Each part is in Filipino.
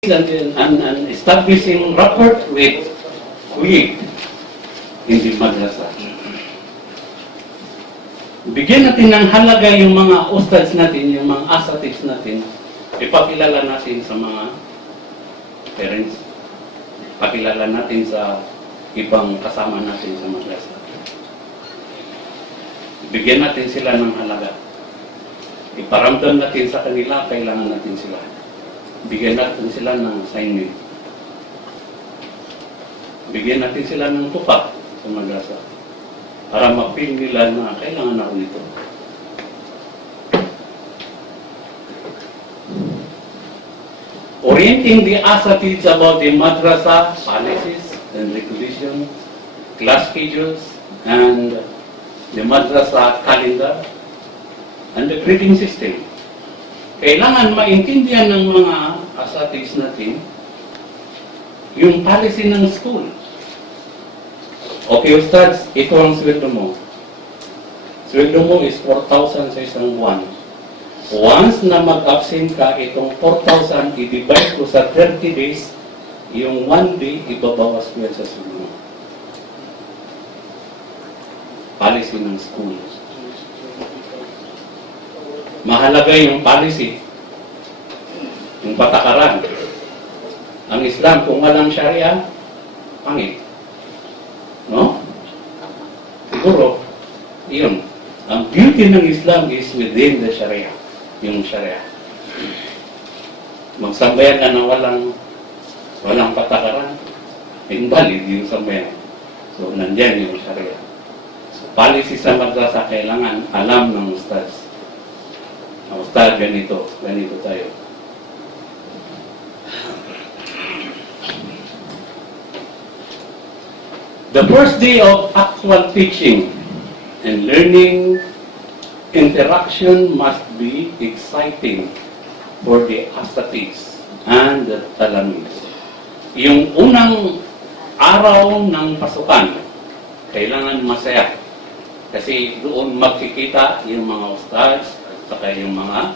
and establishing rapport with in the madrasa. Bigyan natin ng halaga yung mga ustads natin, yung mga asatids natin, ipakilala natin sa mga parents, pakilala natin sa ibang kasama natin sa madrasa. Bigyan natin sila ng halaga. Iparamdam natin sa kanila, kailangan natin sila. Bigyan natin sila ng assignment. Bigyan natin sila ng tupak sa madrasa para ma-feel nila na kailangan ako nito. Orienting the asatids about the madrasa policies and regulations, class schedules, and the madrasa calendar, and the grading system. Kailangan maintindihan ng mga asatids natin yung policy ng school. Okay, Ustads, ito ang sweldo mo. Sweldo mo is 4,000 sa isang buwan. Once na mag-absent ka, itong 4,000 i-divide ko sa 30 days, yung 1 day, ibabawas ko yan sa sweldo mo. Policy ng school. Mahalaga yung policy, yung patakaran. Ang Islam, kung walang Sharia, pangit. No? Siguro, yun. Ang beauty ng Islam is within the Sharia. Yung Sharia. Magsambayan ka na walang patakaran, invalid yung sambayan. So, nandyan yung Sharia. So, policy sa madrasa, kailangan alam ng ustads. Ustad, ganito tayo. The first day of actual teaching and learning interaction must be exciting for the asatids and the talamis. Yung unang araw ng pasukan, kailangan masaya. Kasi doon magkikita yung mga ustads, saka yung mga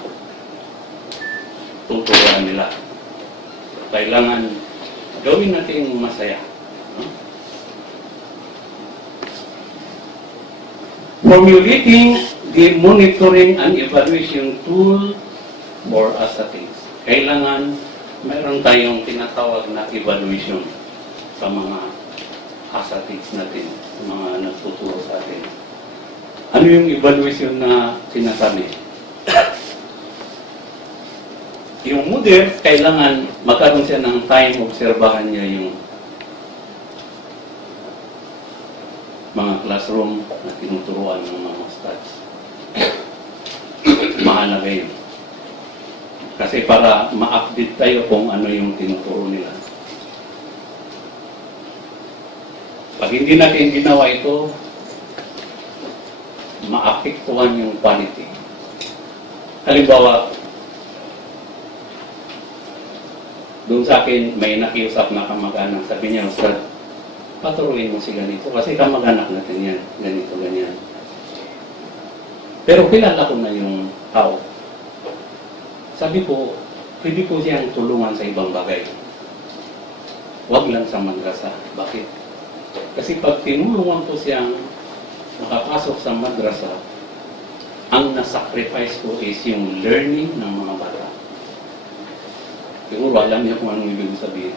tuturuan nila. Kailangan gawin natin masaya. Formulating the monitoring and evaluation tool for asatids. Kailangan mayroon tayong tinatawag na evaluation sa mga asatids natin, mga nagtuturo sa atin. Ano yung evaluation na sinasabi? Yung mother, kailangan magkaroon siya ng time, obserbahan niya yung mga classroom na tinuturuan ng mga ustads. Mahalaga yun. Kasi para ma-update tayo kung ano yung tinuturo nila. Pag hindi natin ginawa ito, maapektuhan yung quality. Halimbawa, doon sa akin, may nakiusap na kamag-anak. Sabi niya, Ustad, paturuin mo si ganito. Kasi kamag-anak natin yan. Ganito, ganyan. Pero kilala ko na yung tao. Sabi ko, pwede ko siyang tulungan sa ibang bagay. Huwag lang sa madrasa. Bakit? Kasi pag tinulungan ko siyang makapasok sa madrasa, ang nasacrifice ko is yung learning ng mga bata. Siguro alam niya kung anong ibig sabihin.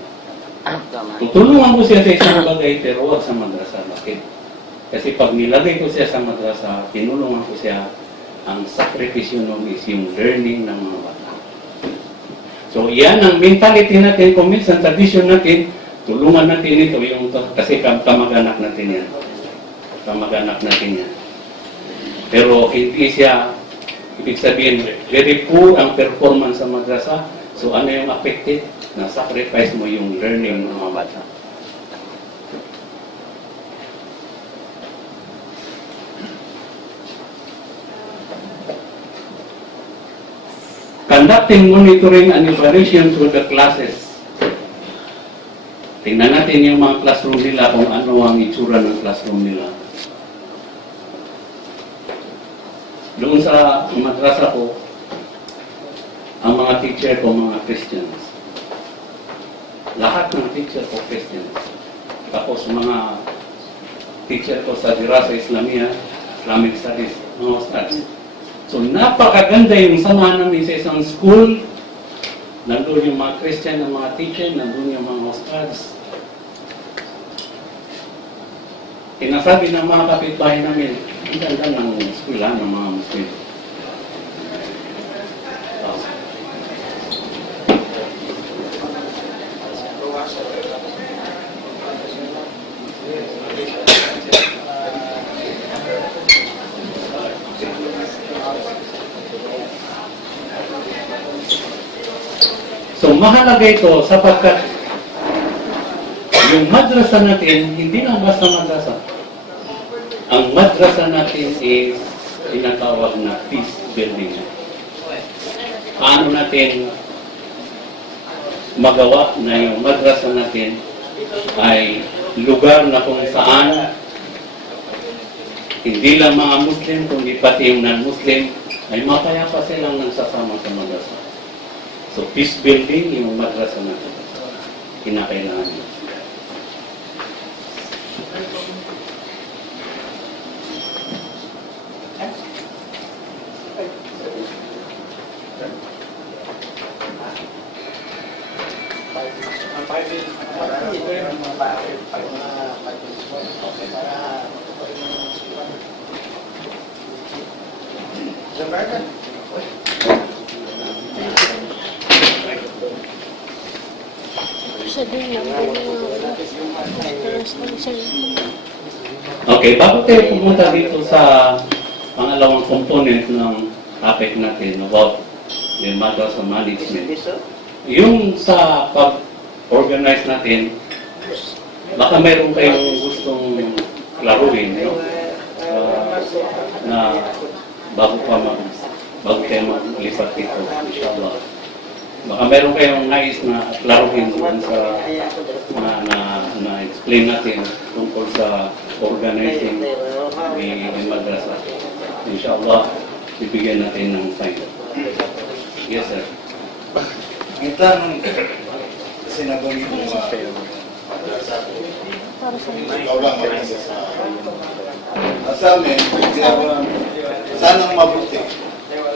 Tutulungan ko siya sa isang bagay pero huwag sa madrasa. Bakit? Kasi pag nilagay ko siya sa madrasa, tinulungan ko siya, ang sakripisyo nun is yung learning ng mga bata. So yan ang mentality natin, kung minsan tradisyon natin, tulungan natin ito yung kasi kamag-anak natin yan. Kamag-anak natin yan. Pero hindi siya, ibig sabihin, very poor ang performance sa madrasa. So ano yung affected? Na-sacrifice mo yung learning ng mga bata. Conducting monitoring and evaluation through the classes. Tingnan natin yung mga classroom nila kung ano ang itsura ng classroom nila. Doon sa madrasa ko, ang mga teacher ko, mga Christians. lahat ng teacher ko Christian. Tapos mga teacher ko sa Dirasa Islamia, Islamic Studies, mga ustads. So napakaganda yung samahan namin sa isang school. Nandun yung mga Christian ng mga teacher, nandun yung mga ustads. Tinasabi ng mga kapitbahay namin, ang ganda ng eskwela ng mga Muslim. So mahalaga ito sapagkat yung madrasa natin, hindi lang basta madrasa. Ang madrasa natin is tinatawag na peace building. Paano natin magawa na yung madrasa natin ay lugar na kung saan hindi lang mga Muslim, kundi pati yung non-Muslim ay mapayapa silang nagsasama sa madrasa. So peace building yung madrasa natin. Kinakailangan yun. Okay, bago tayo pumunta dito sa pangalawang component ng topic natin about the madrasa management. Yung sa pag-organize natin, baka mayroon kayong gustong klaruhin, no? Na bago tayo maglipat dito, inshallah. Baka meron kayong nais na klaruhin dun sa na explain natin tungkol sa organizing the madrasa. Inshallah, bibigyan natin ng time. Yes, sir. Ang tanong, kasi nabanggit mo madrasa ko, ikaw lang mag-isa sa amin, ginagawa, sanang mabuti.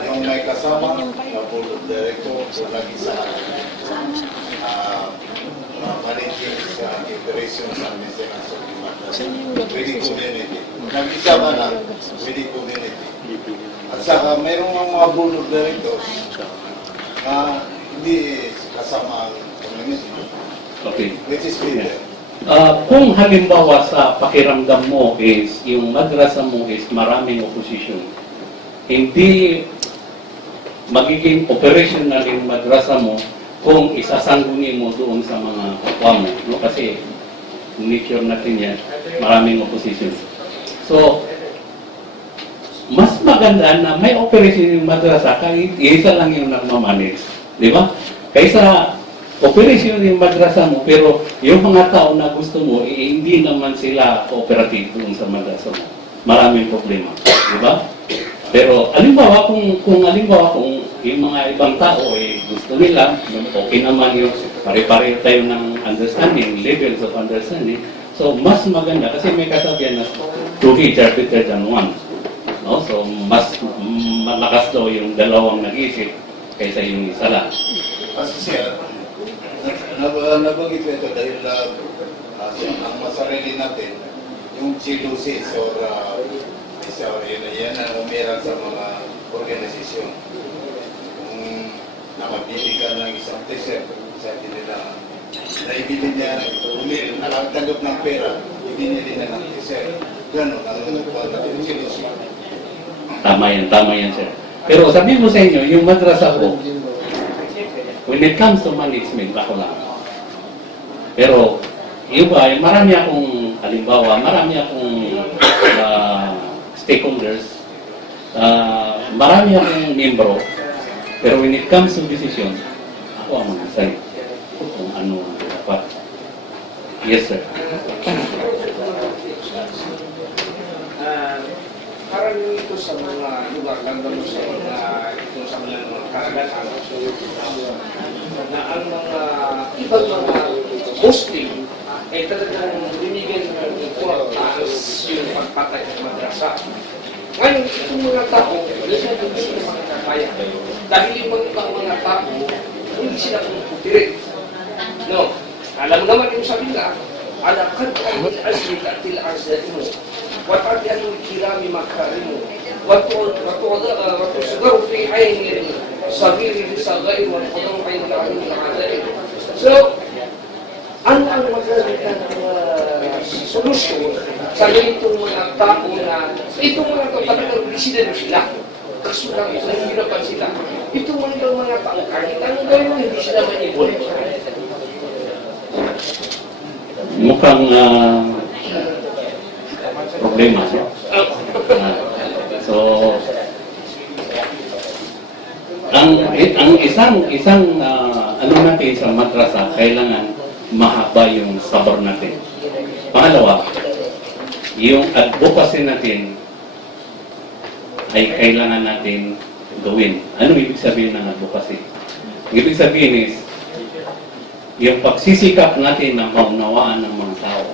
Yung may kasama, board of directors, lagi sa managing sa operation sa maintenance of the madrasa. Pwede community. Nag-isama na, pwede community. At saka mayroong mga board of directors na hindi kasama ang community. Okay. Which is leader. Kung halimbawa sa pakiramdam mo is yung madrasa mo is maraming opposition, hindi magiging operational yung madrasa mo kung isasangguni mo doon sa mga kapwa mo, no? Kasi nature natin yan, maraming opposition. So, mas maganda na may operation yung madrasa kahit isa lang yung nagmamanage, di ba? Kaysa operation yung madrasa mo, pero yung mga tao na gusto mo, hindi naman sila cooperative doon sa madrasa mo. Maraming problema, di ba? Pero alimbawa kung yung mga ibang tao gusto nila, okay naman yung pare-pareho tayo ng understanding, levels of understanding. So mas maganda kasi may kasabihan na two heads are better than one. No? So mas malakas daw yung dalawang nag-isip kaysa yung isa lang. Kasi siya, nabanggit ko ito dahil ang masarili natin, yung jealousies or yan ang meron sa mga organisasyon. Kung nakabili ka ng isang t-shirt, sabi nila, naibili niya, nakatanggap ng pera, ibinili na ng t-shirt. Ganon, ang jealousy. Tama yan, sir. Pero sabihin mo sa inyo, yung madrasa ko, when it comes to management, ako lang. Pero, iba, marami akong, halimbawa, marami akong stakeholders, marami akong membro, pero when it comes to decision, ako ang mag-decide kung ano dapat. Yes, sir. Parang ito sa mga lugar, lalo sa mga ito sa mga karagatan, na ang mga ibang mga Muslim ay talagang binigyan ng importance yung pagpatay ng madrasa. Ngayon, itong mga tao, hindi sila makakaya. Dahil yung mga ibang mga tao, hindi sila pumuputirin. No? Alam naman yung sabi nila, ala kad al azmi ta'til arzaimu wa ta'ti al kirami makarimu wa tu'daru fi ayni sabiri li sagair wa tu'daru ayni al-alim al-azaim. So, ano ang magagawa ng solusyon sa ganitong mga tao na itong mga tao talagang disiden sila. Kaso lang ito, nahihirapan sila. Itong mga tao, kahit anong gawin mo, hindi sila manibol. Mukhang problema, no? So, ang isang ano natin sa madrasa, kailangan mahaba yung sabar natin. Pangalawa, yung advocacy natin ay kailangan natin gawin. Ano ibig sabihin ng advocacy? Ibig sabihin is, yung pagsisikap natin na maunawaan ng mga tao,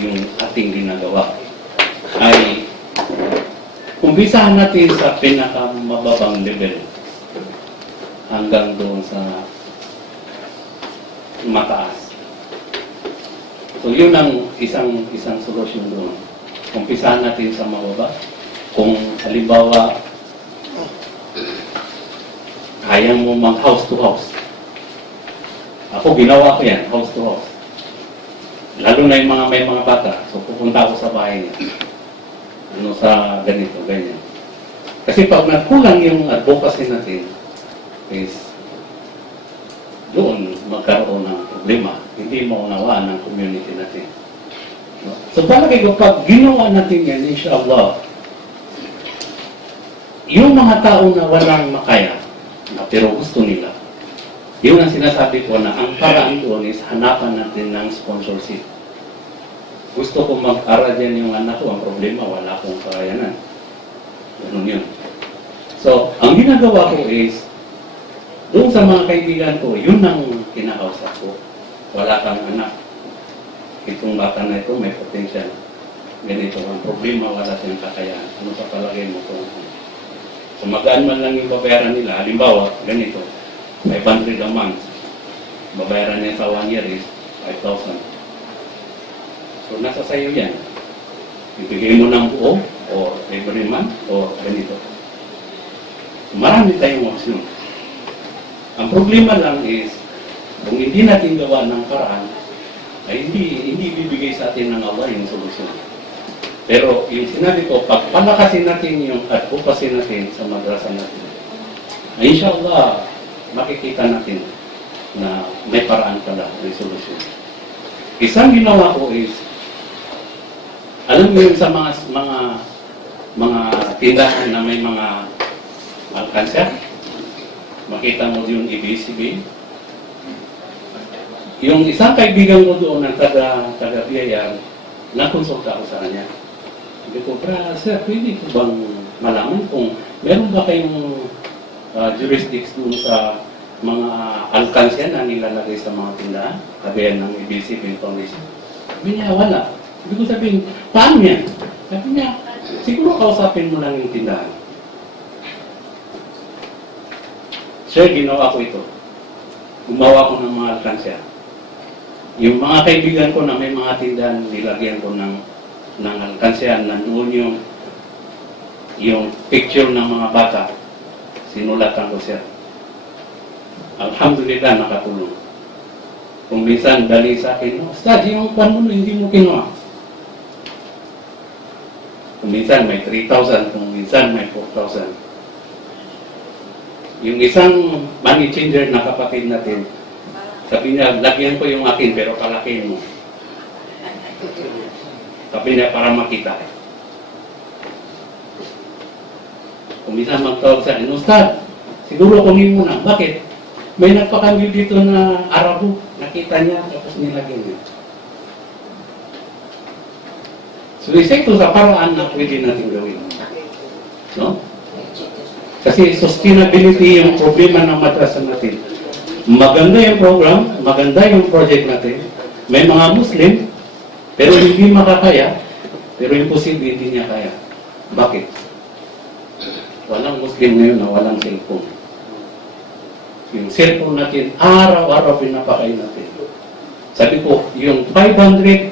yung ating ginagawa, ay umpisahan natin sa pinakamababang level hanggang doon sa mataas. So yun ang isang solusyon doon. Umpisahan natin sa mababa. Kung halimbawa kaya mo mag house to house. Ako ginawa ko yan, house to house. Lalo na yung may mga bata. So pupunta ako sa bahay niya. Ano sa ganito, ganyan. Kasi pag nagkulang yung advocacy natin, is doon magkaroon ng problema. Hindi maunawaan ng community natin. So palagay ko, pag ginawa natin yan, inshallah, yung mga tao na walang makaya, pero gusto nila, yun ang sinasabi ko na ang paraan doon is hanapan natin ng sponsorship. Gusto ko mag-aral dyan yung anak ko, ang problema, wala akong kakayanan. Ganun yun. So, ang ginagawa ko is, doon sa mga kaibigan ko, yun ang kinakausap ko. Wala kang anak. Itong bata na ito may potential. Ganito ang problema, wala siyang kakayahan. Ano sa palagay mo kung so magaan man lang yung babayaran nila. Halimbawa, ganito, 500 a month. Babayaran niya sa 1 year is 5,000. So nasa sayo yan. Ibigay mo ng buo, or every month, or ganito. Marami tayong option. Ang problema lang is, kung hindi natin gawa ng paraan, ay hindi bibigay sa atin ng Allah yung solusyon. Pero yung sinabi ko, pag palakasin natin yung advocacy natin sa madrasa natin, ay inshallah, makikita natin na may paraan pala, may solusyon. Isang ginawa ko is, alam mo yun sa mga tindahan na may mga alkansya, makita mo yung ABCB. Yung isang kaibigan mo doon ng taga-biyayang, nakonsulta ko sa kanya. Sabi ko, sir, pwede ko bang malaman kung meron ba kayong jurisdiction sa mga alkansya na nilalagay sa mga tindahan, kagaya ng ABCB Foundation? Sabi niya, wala. Sabi ko sabihin, paano yan? Sabi niya, siguro kausapin mo lang yung tindahan. Sir, ginawa ko ito. Gumawa ko ng mga alkansya. Yung mga kaibigan ko na may mga tindahan, nilagyan ko ng alkansya, nandoon yung picture ng mga bata. Sinulatan ko siya. Alhamdulillah, nakatulong. Kung minsan dali sa akin, Ustad, yung kwan mo, hindi mo kinuha. Kung minsan may 3,000, kung minsan may 4,000. Yung isang money changer na kapatid natin, sabi niya, lagyan ko yung akin, pero kalakihin mo. Sabi niya, para makita. Kung minsan magtawag sa akin, Ustad, siguro kunin mo na. Bakit? May nagpakambyo dito na Arabo. Nakita niya, tapos nilagyan niya. So, isa ito sa paraan na pwede natin gawin. No? Kasi sustainability yung problema ng madrasa natin. Maganda yung program, maganda yung project natin, May mga Muslim, pero hindi makakaya, pero imposible hindi niya kaya. Bakit? Walang Muslim ngayon na walang cellphone. Yung cellphone natin, araw-araw pinapakain natin. Sabi ko, yung 500,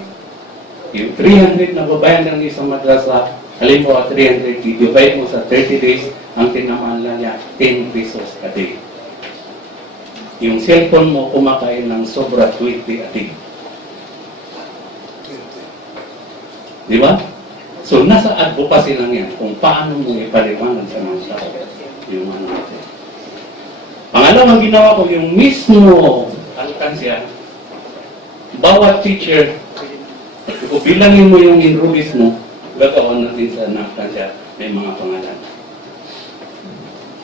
yung 300 na babayan ng isang madrasa, halimbawa 300, i-divide mo sa 30 days, ang tinamaan lang niya, 10 pesos a day. Yung cellphone mo, kumakain ng sobra 20 a day. Di ba? So, nasa advocacy lang yan kung paano mo ipaliwanag sa mga tao yung ano natin. Pangalawang ginawa ko, yung mismo alkansya, bawat teacher, kung bilangin mo yung enrollees mo, gagawin natin sa alkansya, may mga pangalan.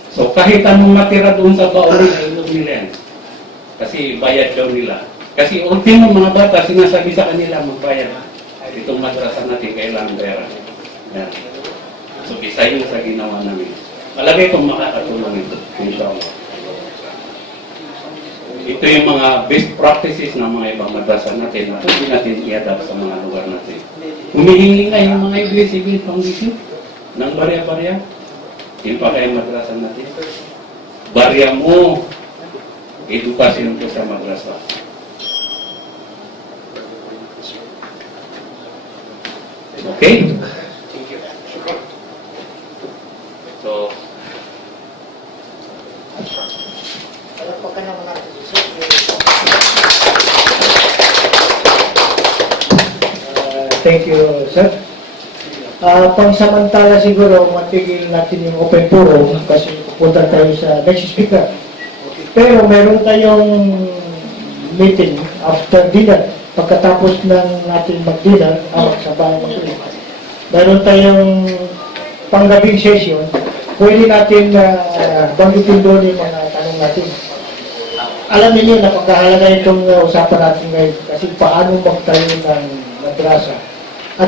So, kahit anong matira doon sa baon, ay ilog nila yan. Kasi bayad daw nila. Kasi ultimo mga bata, sinasabi sa kanila magbayad. Itong madrasa natin, kailangan pera. Yan. So, isa yun sa ginawa namin. Palagay kong makakatulong ito, inshallah. Ito yung mga best practices ng mga ibang madrasa natin na pwede natin i-adapt sa mga lugar natin. Humihingi nga yung mga ibig foundation ng barya-barya. Yung pa kayo madrasa natin. Barya mo, edukasyon ko sa madrasa. Okay? Thank you. Shukran. So, Thank you, sir. Pangsamantala siguro, matigil natin yung open forum kasi pupunta tayo sa next speaker. Pero meron tayong meeting after dinner. Pagkatapos ng natin mag-dinner, sa bahay masulit. Meron tayong panggabing session. Pwede natin banggitin doon yung mga tanong natin. Alam niyo, napakahalaga itong usapan natin ngayon kasi paano magtayo ng madrasa